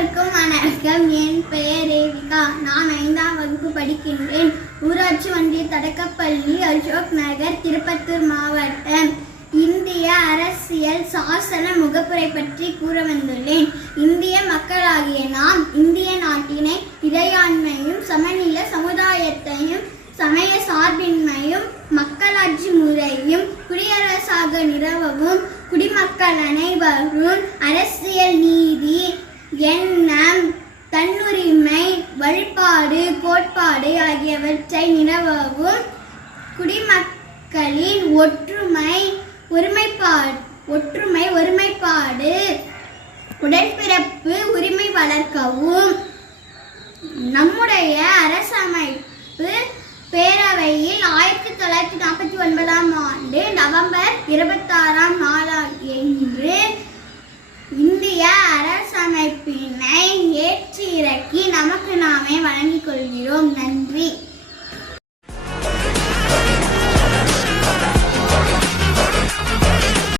அனைவருக்கும் வணக்கம். என் பெயர் ரேவிகா. நான் 5ஆம் வகுப்பு படிக்கின்றேன். ஊராட்சி ஒன்றிய தொடக்கப்பள்ளி, அசோக் நகர், திருப்பத்தூர் மாவட்டம். இந்திய அரசியல் சாசன முகப்புரை பற்றி கூற வந்துள்ளேன். இந்திய மக்களாகிய நாம் இந்திய நாட்டினை இறையாண்மையும் சமநில சமுதாயத்தையும் சமய சார்பின்மையும் மக்களாட்சி முறையும் குடியரசாக நிறுவவும் குடிமக்கள் அனைவரும் அரசியல் நீதி எண்ணம் தன்னுரிமை வழிபாடு கோட்பாடு ஆகியவற்றை நிறுவவும் குடிமக்களின் ஒற்றுமை ஒருமைப்பாடு உடன்பிறப்பு உரிமை வளர்க்கவும் நம்முடைய அரசமைப்பு பேரவையில் 1949ஆம் ஆண்டு நவம்பர் 26ஆம் நாள்